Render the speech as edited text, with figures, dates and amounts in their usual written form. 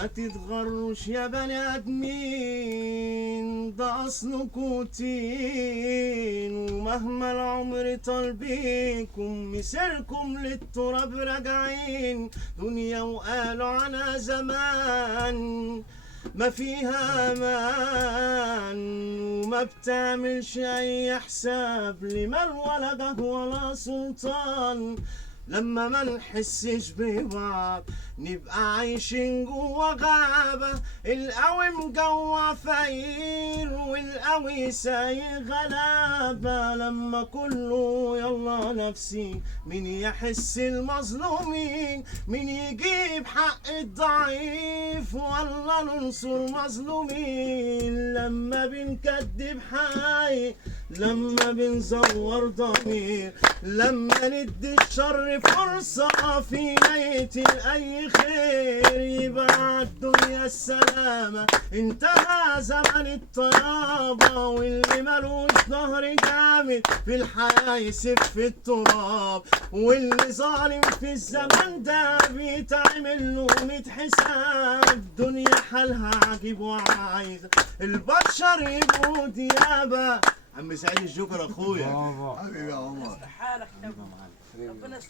ما تتغروش يا بني ادمين، ده اصلكوا تين، ومهما العمر طال بيكم مسيركم للتراب راجعين. دنيا وقالوا عنها زمان ما فيها امان، وما بتعملش اي حساب لمال ولا جه ولا سلطان. لما ما نحسش ببعض نبقى عايشين جوا غابة، القوي مجوع فقير والقوي سايق غلابة. لما كله يلا نفسي، مين يحس المظلومين، مين يجيب حق الضعيف، والله ننصر مظلومين. لما بنكدب حقايق، لما بنزور ضمير، لما ندي الشر فرصة في نية أي خير، يبقى عالدنيا السلامة انتهى زمن الطيابة. واللي ملوش ظهر جامد في الحياة يسف في التراب، واللي ظالم في الزمن ده بيتعمل له 100 حساب. دنيا حالها عجيب وعايزة البشر يبقوا ديابة. عم سعيد الجوكر اخويا حبيبي يا عمر. حالك ربنا يصلح